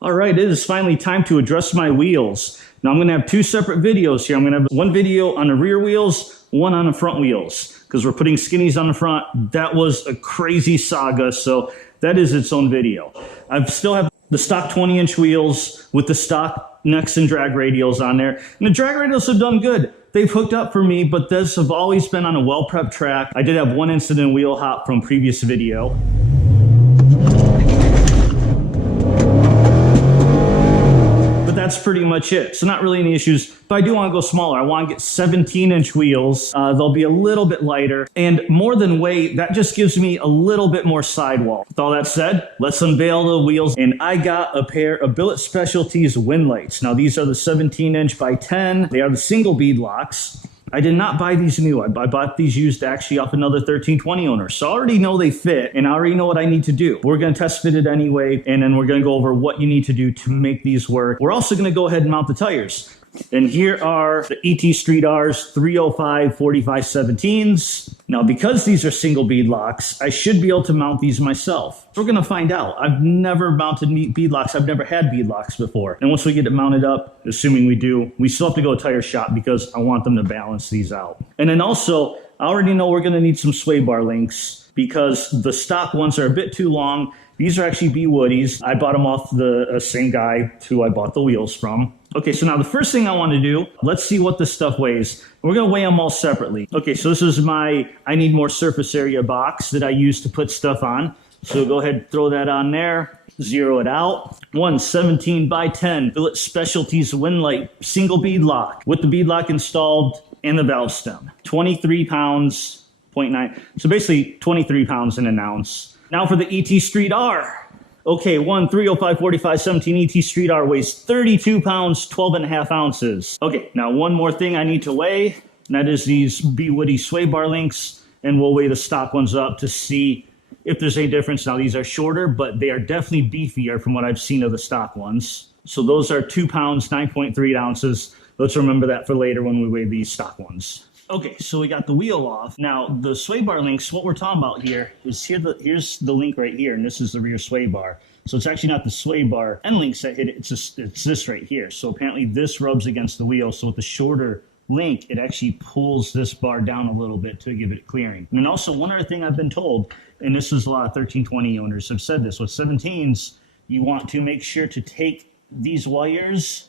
All right, it is finally time to adjust my wheels. Now I'm going to have two separate videos here. I'm going to have one video on the rear wheels, one on the front wheels, because we're putting skinnies on the front. That was a crazy saga, so that is its own video. I still have the stock 20-inch wheels with the stock necks and drag radials on there. And the drag radials have done good. They've hooked up for me, but those have always been on a well-prepped track. I did have one incident wheel hop from previous video. That's pretty much it. So not really any issues, but I do want to go smaller. I want to get 17-inch wheels. They'll be a little bit lighter, and more than weight, that just gives me a little bit more sidewall. With all that said, let's unveil the wheels. And I got a pair of Billet Specialties wind lights. Now these are the 17-inch by 10. They are the single beadlocks. I did not buy these new. I bought these used actually off another 1320 owner. So I already know they fit and I already know what I need to do. We're going to test fit it anyway, and then we're going to go over what you need to do to make these work. We're also going to go ahead and mount the tires. And here are the ET Street R's 305 45/17s. Now, because these are single beadlocks, I should be able to mount these myself. We're going to find out. I've never mounted beadlocks. I've never had beadlocks before. And once we get it mounted up, assuming we do, we still have to go to tire shop because I want them to balance these out. And then also, I already know we're going to need some sway bar links because the stock ones are a bit too long. These are actually BWoodies. I bought them off the same guy who I bought the wheels from. Okay, so now the first thing I want to do, let's see what this stuff weighs. We're going to weigh them all separately. Okay, so this is my I need more surface area box that I use to put stuff on. So go ahead and throw that on there. Zero it out. 117 by 10 Billet Specialties wind light single beadlock with the beadlock installed and the valve stem. 23 pounds, 0.9. So basically 23 pounds and an ounce. Now for the ET Street R. Okay, 305 45 17 ET Street R weighs 32 pounds, 12 and a half ounces. Okay, now one more thing I need to weigh, and that is these BWoody sway bar links, and we'll weigh the stock ones up to see if there's any difference. Now these are shorter, but they are definitely beefier from what I've seen of the stock ones. So those are 2 pounds, 9.3 ounces. Let's remember that for later when we weigh these stock ones. Okay, so we got the wheel off. Now, the sway bar links, what we're talking about here is here's the link right here, and this is the rear sway bar. So it's actually not the sway bar end links that hit it, it's this right here. So apparently this rubs against the wheel, so with the shorter link, it actually pulls this bar down a little bit to give it clearing. And also, one other thing I've been told, and this is a lot of 1320 owners have said this, with 17s, you want to make sure to take these wires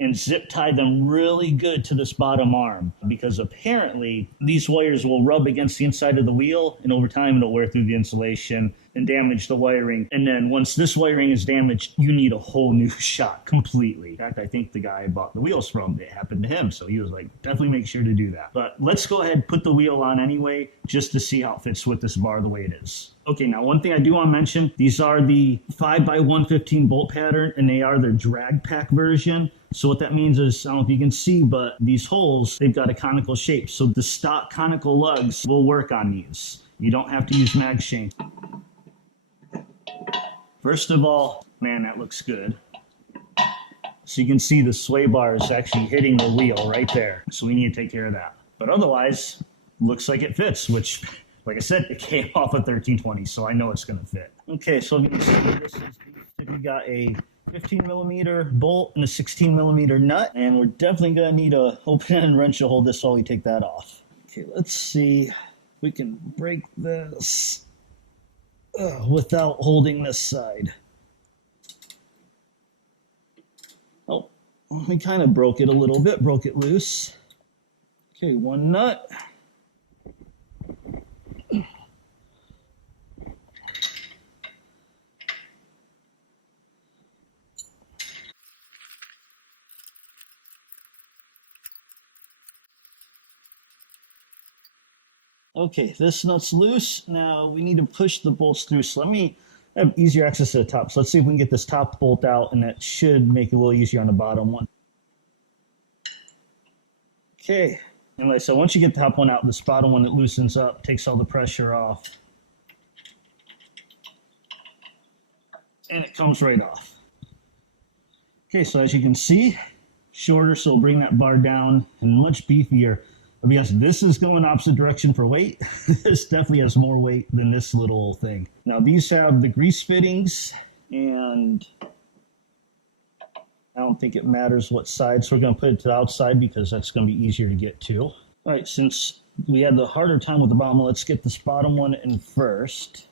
and zip tie them really good to this bottom arm, because apparently these wires will rub against the inside of the wheel, and over time it'll wear through the insulation and damage the wiring. And then once this wiring is damaged, you need a whole new shot completely. In fact, I think the guy I bought the wheels from, it happened to him, so he was like, definitely make sure to do that. But let's go ahead and put the wheel on anyway, just to see how it fits with this bar the way it is. Okay, now one thing I do want to mention, these are the 5x115 bolt pattern, and they are their drag pack version. So what that means is, I don't know if you can see, but these holes, they've got a conical shape. So the stock conical lugs will work on these. You don't have to use mag shank. First of all, man, that looks good. So you can see the sway bar is actually hitting the wheel right there. So we need to take care of that. But otherwise, looks like it fits, which, like I said, it came off a 1320, so I know it's going to fit. Okay, so you can see this is, we got a 15 millimeter bolt and a 16 millimeter nut, and we're definitely going to need a open end wrench to hold this while we take that off. Okay, let's see if we can break this without holding this side. Oh, we kind of broke it a little bit, broke it loose. Okay, one nut. Okay, this nut's loose. Now we need to push the bolts through. So let me have easier access to the top. So let's see if we can get this top bolt out, and that should make it a little easier on the bottom one. Okay, and like I said, once you get the top one out, this bottom one, it loosens up, takes all the pressure off, and it comes right off. Okay, so as you can see, shorter, so we'll bring that bar down, and much beefier. I'll be honest, this is going opposite direction for weight. This definitely has more weight than this little thing. Now these have the grease fittings, and I don't think it matters what side, so we're going to put it to the outside because that's going to be easier to get to. All right, since we had the harder time with the bottom, let's get this bottom one in first.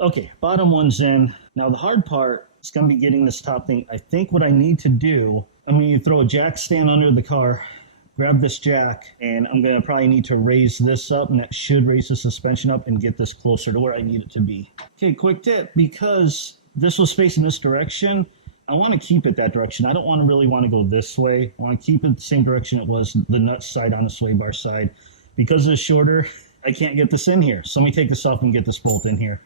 Okay, bottom one's in. Now the hard part is going to be getting this top thing. I think what I need to do, I'm going to throw a jack stand under the car, grab this jack, and I'm going to probably need to raise this up, and that should raise the suspension up and get this closer to where I need it to be. Okay, quick tip, because this was facing this direction, I want to keep it that direction. I don't really want to go this way. I want to keep it the same direction it was, the nut side on the sway bar side. Because it's shorter, I can't get this in here. So let me take this off and get this bolt in here.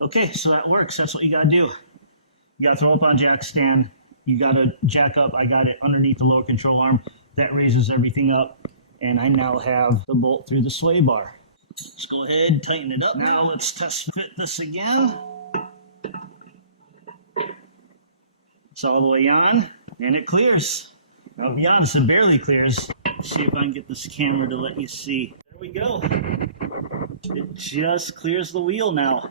Okay, so that works. That's what you got to do. You got to throw up on a jack stand. You got to jack up. I got it underneath the lower control arm. That raises everything up. And I now have the bolt through the sway bar. Let's go ahead and tighten it up. Now let's test fit this again. It's all the way on, and it clears. Now, to be honest, it barely clears. Let's see if I can get this camera to let you see. There we go. It just clears the wheel now.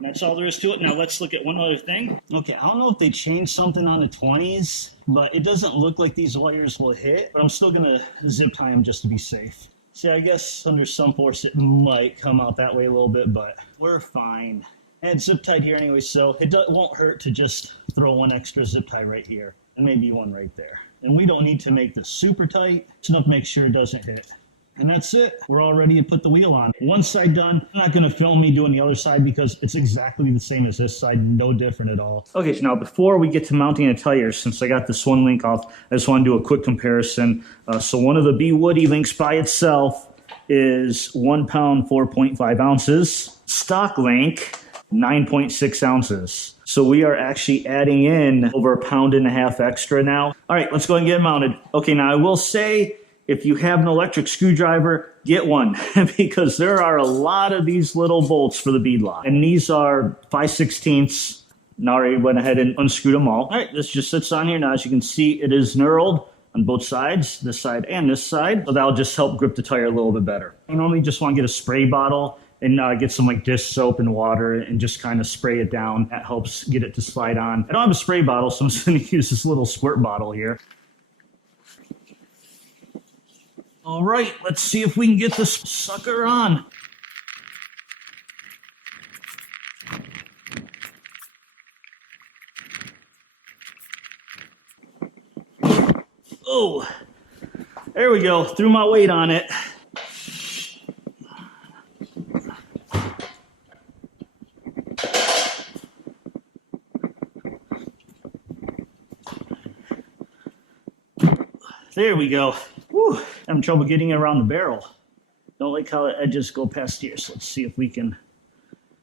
That's all there is to it. Now let's look at one other thing. Okay, I don't know if they changed something on the 20s, but it doesn't look like these wires will hit. But I'm still gonna zip tie them just to be safe. See, I guess under some force it might come out that way a little bit, but we're fine. And it's zip tied here anyway, so it won't hurt to just throw one extra zip tie right here, and maybe one right there. And we don't need to make this super tight, just to make sure it doesn't hit. And that's it. We're all ready to put the wheel on. One side done. I'm not going to film me doing the other side because it's exactly the same as this side. No different at all. Okay, so now before we get to mounting the tires, since I got this one link off, I just want to do a quick comparison. So one of the BWoody links by itself is 1 pound, 4.5 ounces. Stock link, 9.6 ounces. So we are actually adding in over 1.5 pounds extra now. All right, let's go ahead and get it mounted. Okay, now I will say, if you have an electric screwdriver, get one because there are a lot of these little bolts for the beadlock. And these are 5/16. Now I already went ahead and unscrewed them all. All right, this just sits on here. Now, as you can see, it is knurled on both sides, this side and this side. So that'll just help grip the tire a little bit better. I normally just want to get a spray bottle and get some like dish soap and water and just kind of spray it down. That helps get it to slide on. I don't have a spray bottle, so I'm just going to use this little squirt bottle here. All right, let's see if we can get this sucker on. Oh, there we go. Threw my weight on it. There we go. Whew, having trouble getting around the barrel. Don't like how the edges go past here, so let's see if we can.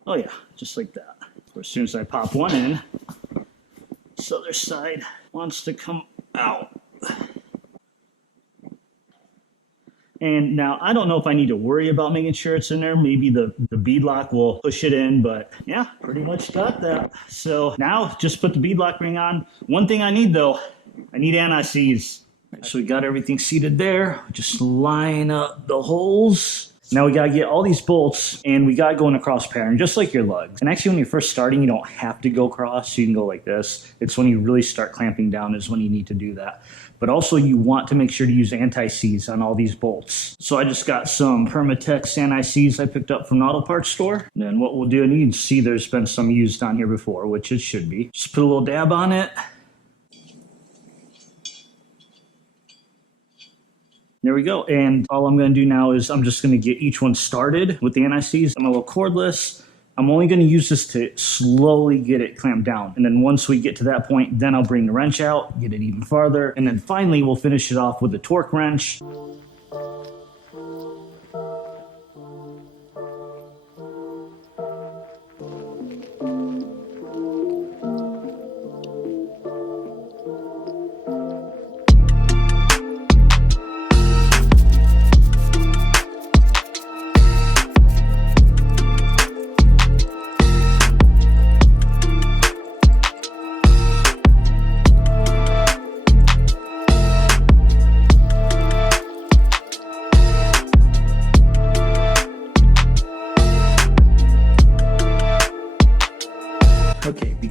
Oh yeah, just like that. As soon as I pop one in, this other side wants to come out. And now I don't know if I need to worry about making sure it's in there. Maybe the beadlock will push it in, but yeah, pretty much got that. So now just put the beadlock ring on. One thing I need though, I need anti-seize. So we got everything seated there. Just line up the holes. Now we gotta get all these bolts and we gotta go in a cross pattern, just like your lugs. And actually when you're first starting, you don't have to go cross. You can go like this. It's when you really start clamping down is when you need to do that. But also you want to make sure to use anti-seize on all these bolts. So I just got some Permatex anti-seize I picked up from an auto parts store. And then what we'll do, and you can see there's been some used on here before, which it should be. Just put a little dab on it. There we go. And all I'm going to do now is I'm just going to get each one started with the anti-seize. I'm a little cordless. I'm only going to use this to slowly get it clamped down. And then once we get to that point, then I'll bring the wrench out, get it even farther. And then finally, we'll finish it off with a torque wrench.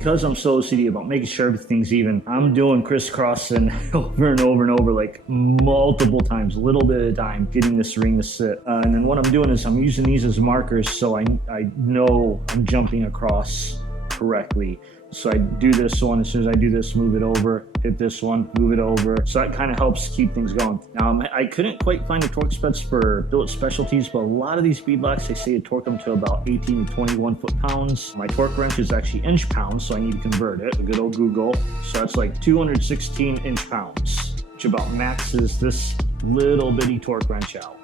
because I'm so OCD about making sure everything's even, I'm doing crisscrossing over and over and over, like multiple times, a little bit at a time, getting this ring to sit. And then what I'm doing is I'm using these as markers so I know I'm jumping across correctly. So I do this one, as soon as I do this, move it over, hit this one, move it over. So that kind of helps keep things going. Now, I couldn't quite find the torque specs for Billet Specialties, but a lot of these beadlocks, they say you torque them to about 18 to 21 foot-pounds. My torque wrench is actually inch-pounds, so I need to convert it. A good old Google. So that's like 216 inch-pounds, which about maxes this little bitty torque wrench out.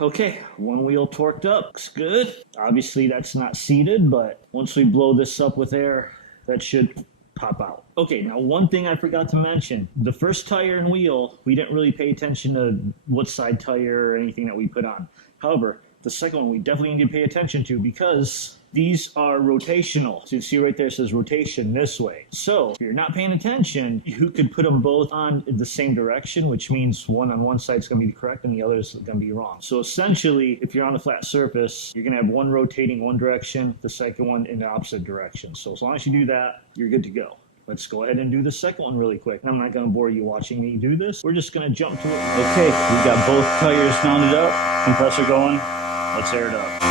Okay, one wheel torqued up, looks good. Obviously that's not seated, but once we blow this up with air, that should pop out. Okay, now one thing I forgot to mention, the first tire and wheel, we didn't really pay attention to what side tire or anything that we put on. However, the second one we definitely need to pay attention to because these are rotational. So you see right there it says rotation this way. So if you're not paying attention, you could put them both on the same direction, which means one on one side is going to be correct and the other is going to be wrong. So essentially, if you're on a flat surface, you're going to have one rotating one direction, the second one in the opposite direction. So as long as you do that, you're good to go. Let's go ahead and do the second one really quick. I'm not going to bore you watching me do this. We're just going to jump to it. Okay, we got both tires mounted up, compressor going. Let's air it up.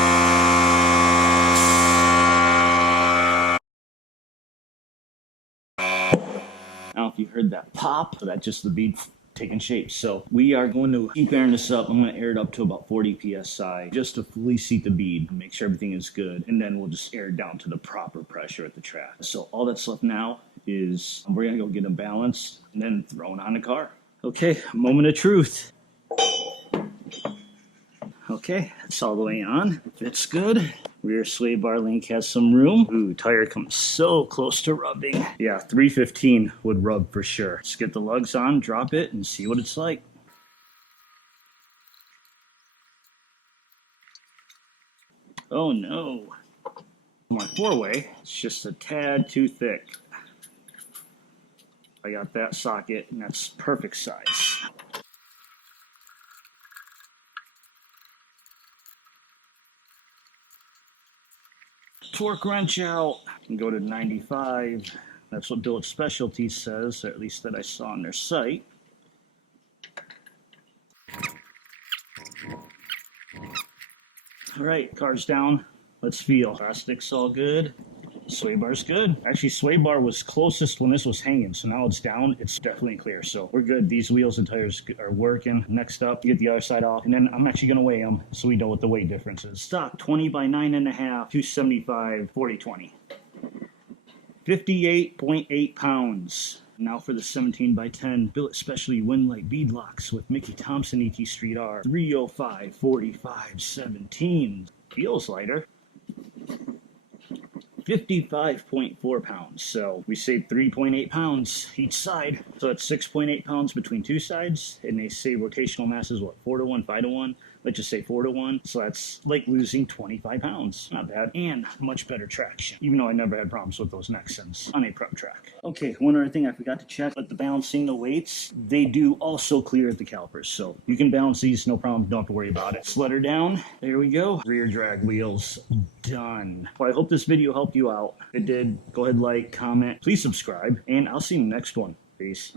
I don't know if you heard that pop, but that's just the bead taking shape. So we are going to keep airing this up. I'm going to air it up to about 40 psi just to fully seat the bead, make sure everything is good, and then we'll just air it down to the proper pressure at the track. So all that's left now is we're going to go get them balanced and then throw it on the car. Okay, moment of truth. Okay, that's all the way on. Fits good. Rear sway bar link has some room. Ooh, tire comes so close to rubbing. Yeah, 315 would rub for sure. Just get the lugs on, drop it, and see what it's like. Oh no. My four-way, it's just a tad too thick. I got that socket, and that's perfect size. Torque wrench out and go to 95. That's what Billet Specialties says, or at least that I saw on their site. All right, car's down. Let's feel. Plastic's all good. Sway bar's good. Actually, sway bar was closest when this was hanging, so now it's down. It's definitely clear, so we're good. These wheels and tires are working. Next up, get the other side off, and then I'm actually going to weigh them so we know what the weight difference is. Stock 20 by 9.5, 275, 40/20. 58.8 pounds. Now for the 17 by 10 Billet Specialty Lite Beadlocks with Mickey Thompson ET Street R. 305, 45, 17. Feels lighter. 55.4 pounds. So we saved 3.8 pounds each side. So that's 6.8 pounds between two sides. And they say rotational mass is what, 4-to-1, 5-to-1? Let's just say 4-to-1. So that's like losing 25 pounds. Not bad. And much better traction. Even though I never had problems with those Nexans on a prep track. Okay, one other thing I forgot to check, but the balancing the weights, they do also clear at the calipers. So you can balance these, no problem. Don't have to worry about it. Sled her down. There we go. Rear drag wheels done. Well, I hope this video helped you out. If it did, go ahead, like, comment, please subscribe, and I'll see you in the next one. Peace.